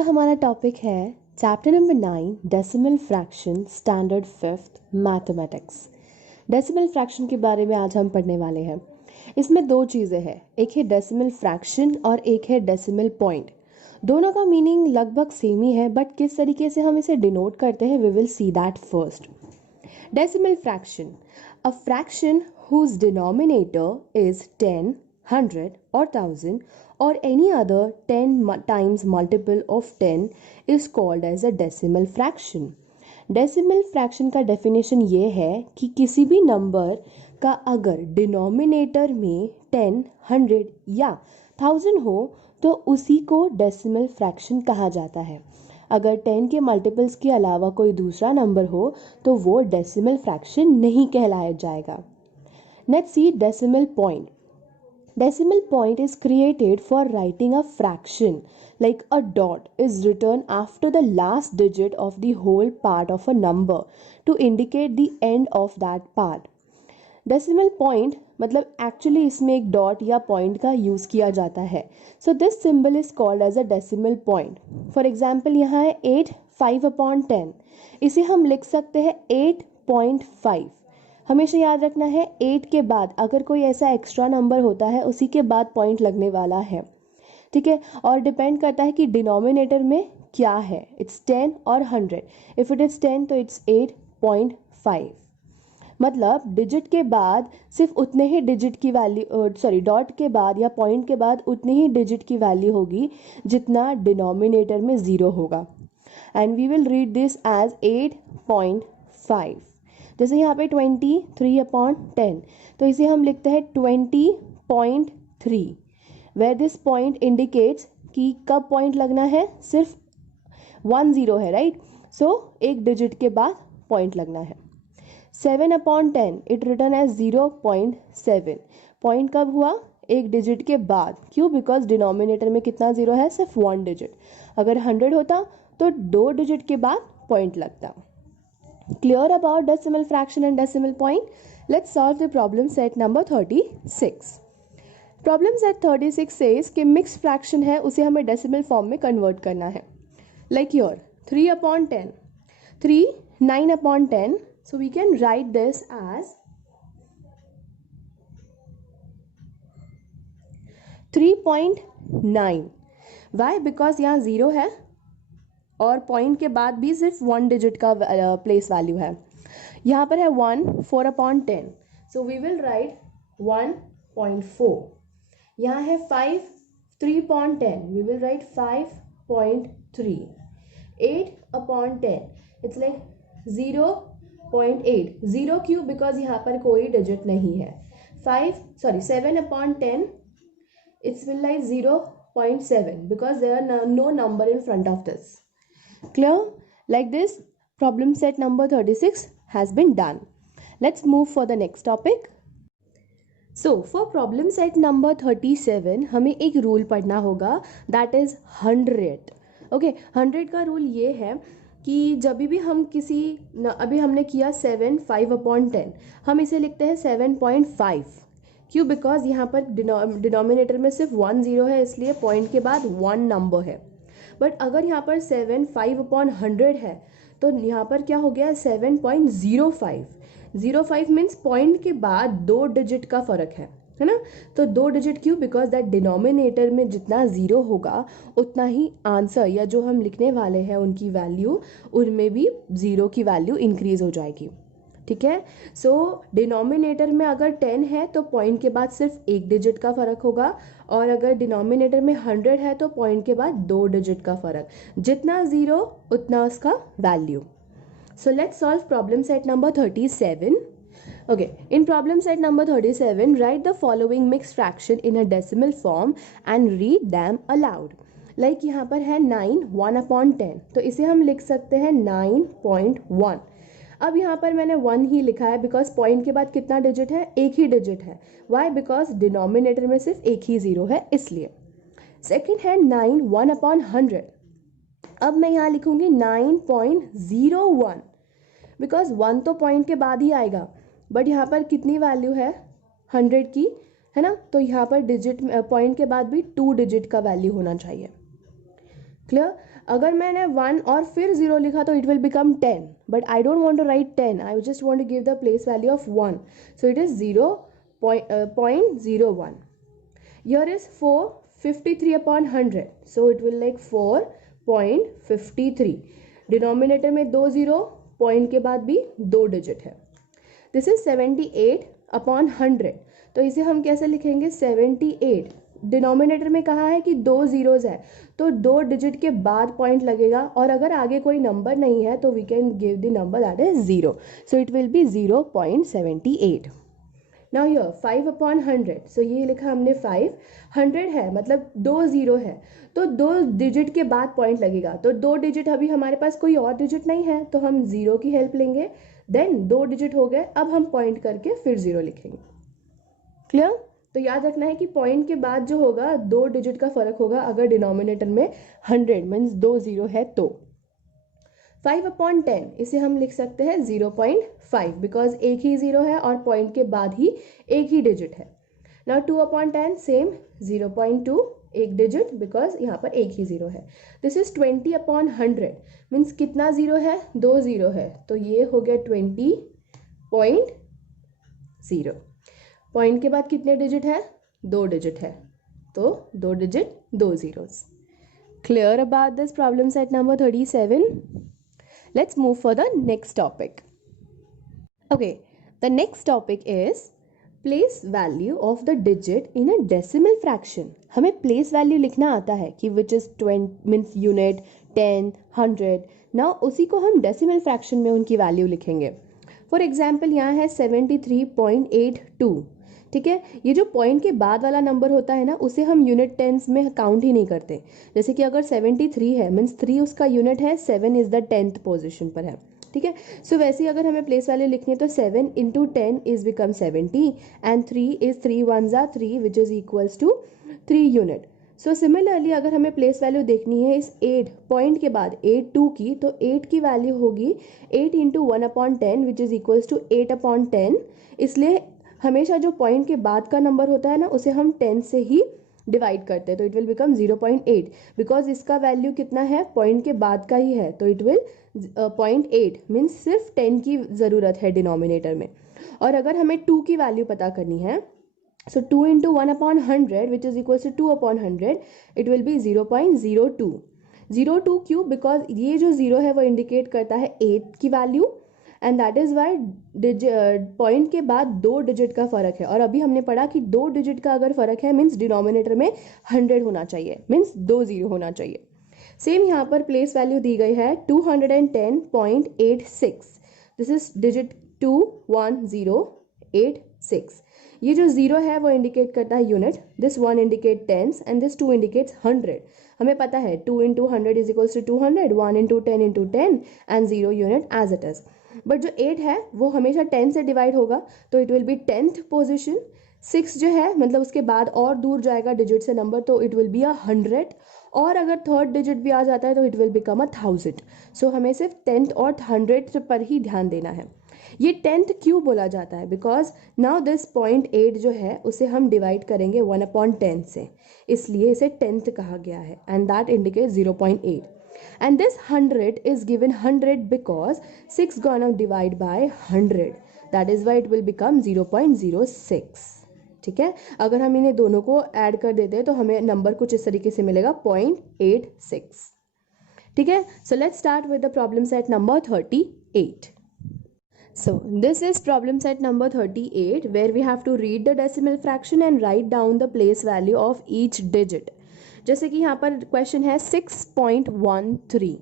का हमारा टॉपिक है chapter number 9 decimal fraction standard 5th mathematics. Decimal fraction के बारे में आज हम पढ़ने वाले हैं। इसमें दो चीज़ें हैं, एक है डेसिमल फ्रैक्शन और एक है डेसिमल पॉइंट। दोनों का मीनिंग लगभग सेम ही है, बट किस तरीके से हम इसे डिनोट करते हैं we will see that first. Decimal fraction, a fraction whose denominator is 10, 100 or 1000 or any other 10 times multiple of 10 is called as a decimal fraction. Decimal fraction का डेफिनेशन ये है कि किसी भी नंबर का अगर डिनोमिनेटर में 10, 100 या 1000 हो तो उसी को डेसिमल फ्रैक्शन कहा जाता है। अगर 10 के मल्टीपल्स के अलावा कोई दूसरा नंबर हो तो वो डेसिमल फ्रैक्शन नहीं कहलाया जाएगा। Let's see decimal point. Decimal point is created for writing a fraction, like a dot is written after the last digit of the whole part of a number to indicate the end of that part. Decimal point मतलब actually इसमें एक dot या point का use किया जाता है. So this symbol is called as a decimal point. For example यहाँ है 8 5/10. इसे हम लिख सकते हैं 8.5. हमेशा याद रखना है 8 के बाद अगर कोई ऐसा एक्स्ट्रा नंबर होता है उसी के बाद पॉइंट लगने वाला है, ठीक है। और डिपेंड करता है कि डिनोमिनेटर में क्या है, इट्स 10 और 100। इफ़ इट इज़ 10 तो इट्स 8.5। मतलब डिजिट के बाद सिर्फ उतने ही डिजिट की वैल्यू डॉट के बाद या पॉइंट के बाद उतनी ही डिजिट की वैल्यू होगी जितना डिनोमिनेटर में 0 होगा। And we will read this as 8.5। जैसे यहाँ पे 23/10 तो इसे हम लिखते हैं 20.3, वेयर दिस पॉइंट इंडिकेट्स कि कब पॉइंट लगना है, सिर्फ 10 है, राइट। सो एक डिजिट के बाद पॉइंट लगना है। 7/10 इट रिटर्न एज 0.7, पॉइंट कब हुआ, एक डिजिट के बाद। क्यों, बिकॉज डिनोमिनेटर में कितना 0 है, सिर्फ 1 डिजिट। अगर 100 होता तो 2 डिजिट के बाद पॉइंट लगता। Clear about decimal fraction and decimal point? Let's solve the problem set number 36. Problem set 36 says कि mixed fraction है, उसे हमें decimal form में convert करना है। Like here 3/10, 3 9/10. So we can write this as 3.9. Why? Because यहाँ 0 है और पॉइंट के बाद भी सिर्फ 1 डिजिट का प्लेस वैल्यू है। यहाँ पर है 1 4/10, सो वी विल राइट 1.4। यहाँ है 5 3/10, we will write 5.3। 8/10 it's like 0.8। 0 क्यों, बिकॉज यहाँ पर कोई डिजिट नहीं है। 7/10 it's will like 0.7 because there are no number in front of this. Clear? Like this, problem set number 36 has been done. Let's move for the next topic. So, for problem set number 37, हमें एक rule पढ़ना होगा, that is 100. Okay, 100 का rule ये है कि जब भी हम अभी हमने किया 7 5/10, हम इसे लिखते हैं 7.5। क्यों, बिकॉज यहाँ पर डिनोमिनेटर में सिर्फ 1 0 है, इसलिए पॉइंट के बाद 1 नंबर है। बट अगर यहाँ पर 7 5/100 है तो यहाँ पर क्या हो गया, 7.05। 05 मीन्स पॉइंट के बाद 2 डिजिट का फर्क है ना। तो 2 डिजिट क्यों, बिकॉज दैट डिनोमिनेटर में जितना 0 होगा उतना ही आंसर या जो हम लिखने वाले हैं उनकी वैल्यू, उनमें भी 0 की वैल्यू इंक्रीज हो जाएगी, ठीक है। सो डिनोमिनेटर में अगर 10 है तो पॉइंट के बाद सिर्फ 1 डिजिट का फ़र्क होगा, और अगर डिनोमिनेटर में 100 है तो पॉइंट के बाद 2 डिजिट का फ़र्क, जितना 0 उतना उसका value. So let's solve problem set number 37. Okay, in problem set number 37, write the following mixed fraction in a decimal form and read them aloud. Like यहाँ पर है 9 1/10, तो इसे हम लिख सकते हैं 9.1। अब यहाँ पर मैंने 1 ही लिखा है बिकॉज पॉइंट के बाद कितना डिजिट है, एक ही डिजिट है। वाई, बिकॉज डिनोमिनेटर में सिर्फ एक ही 0 है, इसलिए। सेकेंड है 9 1/100, अब मैं यहाँ लिखूंगी 9.01 बिकॉज 1 तो पॉइंट के बाद ही आएगा, बट यहाँ पर कितनी वैल्यू है, 100 की, है ना। तो यहाँ पर डिजिट पॉइंट के बाद भी 2 डिजिट का वैल्यू होना चाहिए। क्लियर? अगर मैंने 1 और फिर 0 लिखा तो it will become 10, but I don't want to write 10, I just want to give the place value of 1, so it is 0.01. Here is 453 upon 100, so it will like 4.53. Denominator में 2 0, point के बाद भी 2 डिजिट है. This is 78 upon 100, तो इसे हम कैसे लिखेंगे? 78 डिनोमिनेटर में कहा है कि 2 जीरोज है, तो 2 डिजिट के बाद पॉइंट लगेगा, और अगर आगे कोई नंबर नहीं है तो we can give the number that is 0, so it will be 0.78. Now here 5 upon 100, सो ये लिखा हमने 5, 100 है मतलब 2 जीरो है, तो 2 डिजिट के बाद पॉइंट लगेगा, तो 2 डिजिट, अभी हमारे पास कोई और डिजिट नहीं है तो हम 0 की हेल्प लेंगे, देन 2 डिजिट हो गए, अब हम पॉइंट करके फिर 0 लिखेंगे. क्लियर? तो याद रखना है कि पॉइंट के बाद जो होगा 2 डिजिट का फर्क होगा अगर डिनोमिनेटर में 100 मीन्स 2 0 है तो. 5 अपॉन 10, इसे हम लिख सकते हैं 0.5, बिकॉज एक ही 0 है और पॉइंट के बाद ही एक ही डिजिट है. नाउ 2 अपॉन 10 सेम 0.2, एक डिजिट, बिकॉज यहाँ पर एक ही 0 है. दिस इज 20 अपॉन 100, मीन्स कितना 0 है? 2 0 है, तो ये हो गया 20.0. पॉइंट के बाद कितने डिजिट है? 2 डिजिट है, तो 2 digit 2 zeros. Clear about this problem set number 37? Let's move for the next topic. Okay, the next topic is place value of the digit in a decimal fraction. हमें place value लिखना आता है कि which is 20 means unit, 10, 100. Now उसी को हम decimal fraction में उनकी value लिखेंगे. For example यहाँ है 73.82. ठीक है, ये जो पॉइंट के बाद वाला नंबर होता है ना, उसे हम यूनिट टेंस में काउंट ही नहीं करते. जैसे कि अगर 73 है मीन्स 3 उसका यूनिट है, 7 इज द 10th पोजीशन पर है. ठीक है, सो वैसे ही अगर हमें प्लेस वैल्यू लिखनी है तो 7 into 10 is become 70 and 3 is 3 1 3 which is equals to 3 unit. So similarly अगर हमें प्लेस वैल्यू देखनी है इस 8 पॉइंट के बाद 8 2 की, तो 8 की वैल्यू होगी 8 into 1/10 which is equals to 8/10. इसलिए हमेशा जो पॉइंट के बाद का नंबर होता है ना, उसे हम 10 से ही डिवाइड करते हैं, तो इट विल बिकम 0.8, बिकॉज इसका वैल्यू कितना है? पॉइंट के बाद का ही है, तो इट विल 0.8 मीन्स सिर्फ 10 की ज़रूरत है डिनोमिनेटर में. और अगर हमें 2 की वैल्यू पता करनी है, so 2 into 1/100 which is equals to 2/100, it will be 0.02. 02 क्यों? बिकॉज ये जो 0 है वो इंडिकेट करता है 8 की value, and that is why point के बाद 2 डिजिट का फर्क है. और अभी हमने पढ़ा कि 2 डिजिट का अगर फर्क है मीन्स डिनोमिनेटर में 100 होना चाहिए, मीन्स 2 0 होना चाहिए. सेम यहाँ पर प्लेस वैल्यू दी गई है 210.86. This is digit 21086. ये जो 0 है वो इंडिकेट करता है unit, this 1 indicate tens and this 2 indicates 100. हमें पता है 2 into 100 is equals to 200, 1 into 10 and 0 unit as it is. But जो 8 है वो हमेशा 10 से डिवाइड होगा, तो it will B 10th position. 6 जो है मतलब उसके बाद और दूर जाएगा डिजिट से नंबर, तो इट विल बी 100, और अगर थर्ड डिजिट भी आ जाता है तो इट विल बिकम 1000. सो हमें सिर्फ 10th और 100 पर ही ध्यान देना है. ये 10th क्यों बोला जाता है? बिकॉज नाउ दिस 0.8 जो है उसे हम डिवाइड करेंगे 1/10 से, इसलिए इसे 10th कहा गया है, and that indicate 0.8. And this 100 is given 100 because 6 gonna divide by 100. That is why it will become 0.06. ठीक है, अगर हम इन्हें दोनों को ऐड कर देते हैं तो हमें नंबर कुछ इस तरीके से मिलेगा 0.86. ठीक है, so let's start with the problem set number 38. So this is problem set number 38 where we have to read the decimal fraction and write down the place value of each digit. जैसे कि यहाँ पर question है 6.13.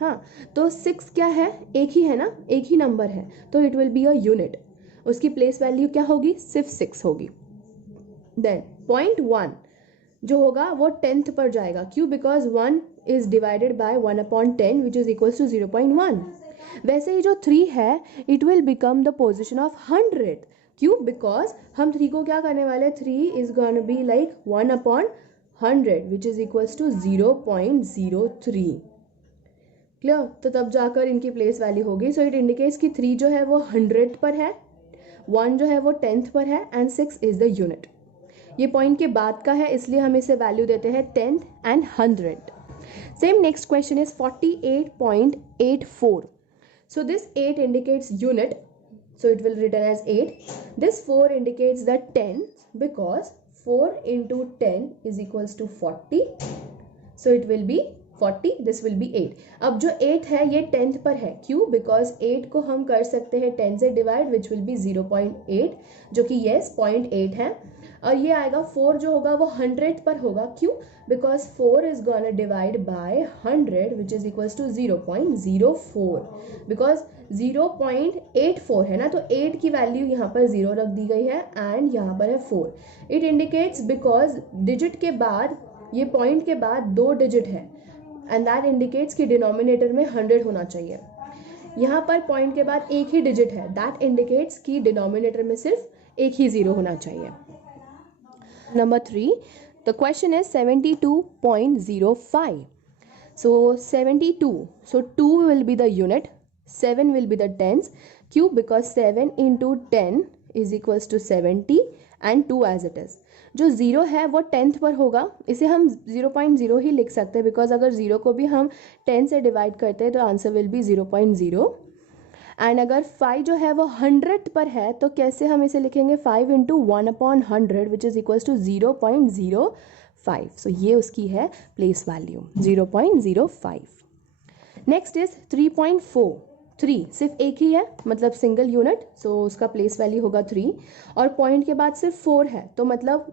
हाँ, तो 6 क्या है? एक ही है ना, एक ही नंबर है, तो it will be a unit. उसकी प्लेस वैल्यू क्या होगी? सिर्फ 6 होगी. देन 0.1 जो होगा वो 10th पर जाएगा. क्यों? Because 1 is divided by 1/10 which is equals to 0.1. वैसे ही जो 3 है it will become the position of 100. क्यों? बिकॉज हम 3 को क्या करने वाले? 3 is gonna be like 1/100 which is equals to 0.03. Clear? तो तब जाकर इनकी प्लेस वैल्यू होगी. सो इट इंडिकेट्स कि 3 जो है वो 100 पर है, 1 जो है वो 10th पर है, एंड 6 इज द यूनिट. ये पॉइंट के बाद का है, इसलिए हम इसे वैल्यू देते हैं 10th and 100. Same next question is 48.84. So this 8 indicates unit, so it will written as 8. This 4 indicates the 10 because 4 into 10 is equals to 40, so it will be 40, this will be 8. अब जो 8 है ये 10th पर है, क्यों? Because 8 को हम कर सकते हैं 10 से डिवाइड, विच विल बी 0.8, जो कि येस 0.8 है. और ये आएगा 4 जो होगा वो 100th पर होगा, क्यों? Because 4 is gonna divide by 100 which is equals to 0.04, because 0.84 है ना, तो 8 की वैल्यू यहाँ पर 0 रख दी गई है एंड यहाँ पर है 4. इट इंडिकेट्स बिकॉज डिजिट के बाद, ये पॉइंट के बाद 2 डिजिट है एंड दैट इंडिकेट्स कि डिनोमिनेटर में 100 होना चाहिए. यहाँ पर पॉइंट के बाद एक ही डिजिट है, दैट इंडिकेट्स कि डिनोमिनेटर में सिर्फ एक ही 0 होना चाहिए. Number 3, the question is 72.05. So 72, so 2 will be the unit, 7 will be the tens. Q, because 7 into 10 is equals to 70 and 2 as it is. जो 0 है वो 10th पर होगा, इसे हम 0.0 ही लिख सकते हैं बिकॉज अगर 0 को भी हम 10 से डिवाइड करते हैं तो आंसर विल बी 0.0. एंड अगर 5 जो है वो 100th पर है तो कैसे हम इसे लिखेंगे? 5 into 1/100 which is equals to 0.05. So ये उसकी है प्लेस वैल्यू 0.05. Next is 3.4. 3 सिर्फ एक ही है, मतलब सिंगल यूनिट, सो उसका प्लेस वैल्यू होगा 3. और पॉइंट के बाद सिर्फ 4 है, तो मतलब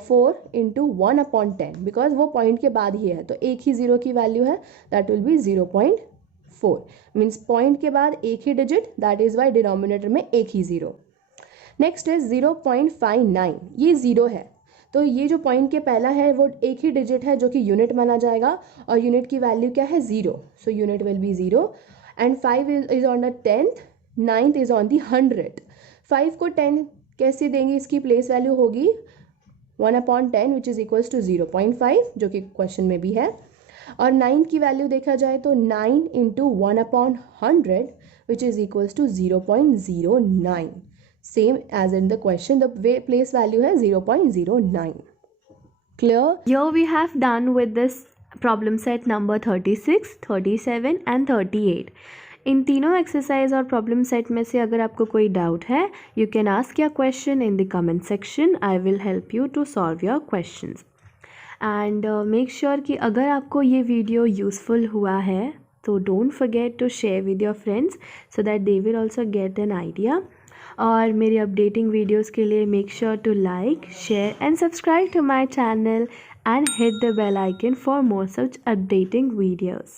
4 इंटू 1/10 बिकॉज वो पॉइंट के बाद ही है, तो एक ही 0 की वैल्यू है, that will be 0.4. Means point के बाद एक ही digit, that is why denominator में एक ही 0. Next is 0.59. ये 0 है, तो ये जो पॉइंट के पहला है वो एक ही डिजिट है जो कि यूनिट माना जाएगा और यूनिट की वैल्यू क्या है? 0. So unit will be 0 and 5 is on the 10th, 9th is on the 100th. 5 को 10 कैसे देंगे? इसकी प्लेस वैल्यू होगी 1/10 विच इज इक्वल्स टू 0.5, जो कि क्वेश्चन में भी है. और 9 की वैल्यू देखा जाए तो 9 into 1/100 which is equals to 0.09. Same as in the question, the place value है 0.09. Clear? Here we have done with this problem set number 36, 37 and 38. इन तीनों एक्सरसाइज और प्रॉब्लम सेट में से अगर आपको कोई डाउट है, you can ask your question in the comment section. I will help you to solve your questions. And make sure कि अगर आपको ये वीडियो यूज़फुल हुआ है तो don't forget to share with your friends so that they will also get an idea. और मेरी updating videos के लिए make sure to like, share and subscribe to my channel and hit the bell icon for more such updating videos.